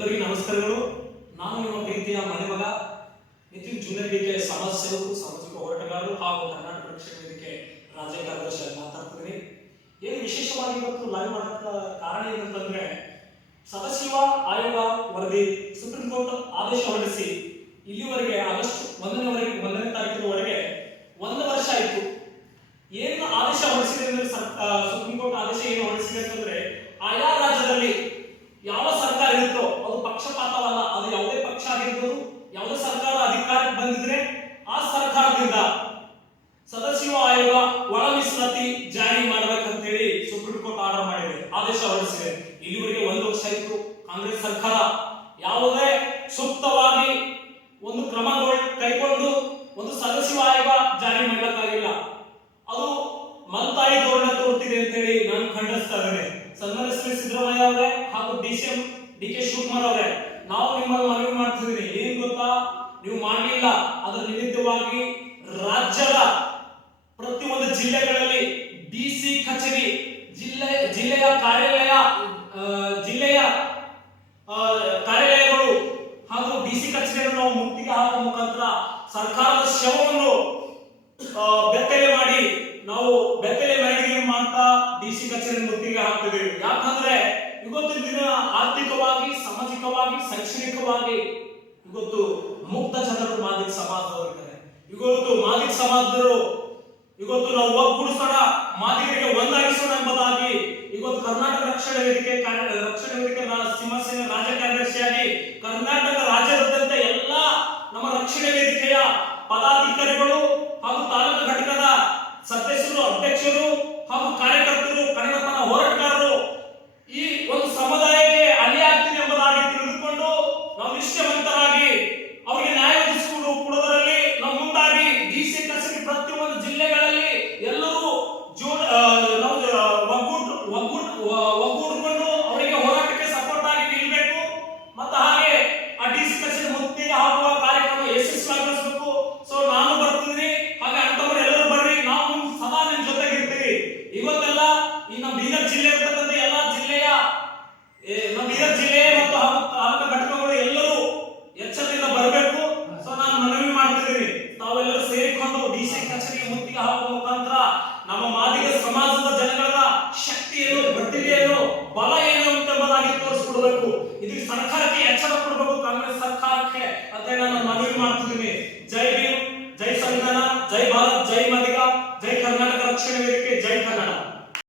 ಎಲ್ಲರಿಗೂ ನಮಸ್ಕಾರಗಳು. ನಾನು ನಿಮ್ಮ ಪ್ರೀತಿಯ ಮನೆ ಮಗ, ನಿತಿನ್ ಜೂನಿಯರ್ ಸಮಾಜ ಸೇವಕರು, ಸಾಮಾಜಿಕ ಹೋರಾಟಗಾರರು ಹಾಗೂ ಕರ್ನಾಟಕ ರಕ್ಷಣಾ ವೇದಿಕೆ ರಾಜ್ಯ ಕಾರ್ಯದರ್ಶಿ ಮಾತಾಡ್ತಿದ್ದೀನಿ. ಏನು ವಿಶೇಷವಾಗಿ ಇವತ್ತು ಲೈವ್ ಮಾಡಕ್ಕ ಕಾರಣ ಏನಂತಂದ್ರೆ ಸದಾಶಿವ ಆಯೋಗ ವರದಿ ಸುಪ್ರೀಂ ಕೋರ್ಟ್ ಆದೇಶ ಹೊರಡಿಸಿ ಇಲ್ಲಿವರೆಗೆ, ಆಗಸ್ಟ್ ಒಂದನೇವರೆಗೆ, ಒಂದನೇ ತಾರೀಕಿನವರೆಗೆ ಒಂದು ವರ್ಷ ಆಯಿತು. ಏನು ಆದೇಶ ಹೊರಡಿಸಿದೆ ಅಂದ್ರೆ ಸುಪ್ರೀಂ ಕೋರ್ಟ್ ಆದೇಶ ಏನು ಹೊರಡಿಸಿದೆ ಅಂತಂದ್ರೆ ಯಾವುದೇ ಸರ್ಕಾರ ಅಧಿಕಾರಕ್ಕೆ ಬಂದಿದ್ರೆ ಆ ಸರ್ಕಾರದಿಂದ ಸದಸ್ಯ ಆಯೋಗ ಒಳ ಮೀಸಲಾತಿ ಜಾರಿ ಮಾಡಬೇಕಂತೇಳಿ ಸುಪ್ರೀಂ ಕೋರ್ಟ್ ಆರ್ಡರ್ ಮಾಡಿದೆ, ಆದೇಶ ಹೊರಡಿಸಿದೆ. ಇಲ್ಲಿವರೆಗೆ ಒಂದು ವರ್ಷ ಇತ್ತು ಕಾಂಗ್ರೆಸ್ ಸರ್ಕಾರ ಯಾವುದೇ ಸೂಕ್ತವಾಗಿ ಒಂದು ಕ್ರಮಗಳು ಕೈಗೊಂಡು ಒಂದು ಸದಸ್ಯ ಆಯೋಗ ಜಾರಿ ಮಾಡಲಾಗಿಲ್ಲ ಅದು ಮಲ್ತಾಯಿ ಧೋರಣೆ ತೋರ್ತಿದೆ ಅಂತ ಹೇಳಿ ನಾನು ಖಂಡಿಸ್ತಾ ಇದ್ದೇನೆ. ಸನ್ಮಾನ್ಯ ಶ್ರೀ ಸಿದ್ದರಾಮಯ್ಯ ಅವರೇ ಹಾಗೂ D C M D K Shivakumar ಅವರೇ ನಾವು ನಿಮ್ಮಲ್ಲಿ ಮನವಿ ಮಾಡ್ತಿದ್ದೀನಿ ಏನ್ ಗೊತ್ತಾ ನೀವು ಮಾಡಲಿಲ್ಲ ಅದರ ನಿಮಿತ್ತವಾಗಿ ರಾಜ್ಯದ ಪ್ರತಿಯೊಂದು ಜಿಲ್ಲೆಗಳಲ್ಲಿ ಡಿಸಿ ಕಚೇರಿ, ಜಿಲ್ಲೆ, ಜಿಲ್ಲೆಯ ಕಾರ್ಯಾಲಯ ಜಿಲ್ಲೆಯ ಕಾರ್ಯಾಲಯಗಳು ಹಾಗೂ ಡಿಸಿ ಕಚೇರಿಯನ್ನು ನಾವು ಮುತ್ತಿಗೆ ಹಾಕುವ ಮುಖಾಂತರ ಸರ್ಕಾರದ ಶವವನ್ನು ಬೆತ್ತಲೆ ಮಾಡಿ ನಾವು ಬೆತ್ತಲೆ ಮೆರವಣಿಗೆ ಮಾಡ್ತಾ ಡಿಸಿ ಕಚೇರಿ ಮುತ್ತಿಗೆ ಹಾಕ್ತೇವೆ. ಯಾಕಂದ್ರೆ ಇವತ್ತು ದಿನ ಆರ್ಥಿಕವಾಗಿ, ಸಾಮಾಜಿಕವಾಗಿ, ಶೈಕ್ಷಣಿಕವಾಗಿ ಇವತ್ತು ಮುಕ್ತ ಜನರು ಮಾದರಿ ಸಮಾಜದವರಿದ್ದಾರೆ ಇವತ್ತು ಮಾದಿಗ ಸಮಾಜರು ಇವತ್ತು ನಾವು ಒಗ್ಗೂಡಿಸೋಣ ಮಾದಿಗರಿಗೆ ಒಂದಾಗಿಸೋಣ ಎಂಬುದಾಗಿ ಇವತ್ತು ಕರ್ನಾಟಕ ರಕ್ಷಣಾ ವೇದಿಕೆ ರಕ್ಷಣಾ ವೇದಿಕೆ ಸಿಂಹಸೇನೆ ರಾಜ್ಯ ಕಾರ್ಯದರ್ಶಿಯಾಗಿ ಕರ್ನಾಟಕ ರಾಜ್ಯದಾದ್ಯಂತ ಎಲ್ಲ ನಮ್ಮ ರಕ್ಷಣಾ ವೇದಿಕೆಯ ಪದಾಧಿಕಾರಿಗಳು ಹಾಗೂ ತಾಲೂಕು ಘಟಕದ ಸದಸ್ಯರು, ಅಧ್ಯಕ್ಷರು ಹಾಗೂ ووضع వరకు. ఇది సర్కార్కి ఎచ్చల ప్రభుత్వ కాంగ్రెస్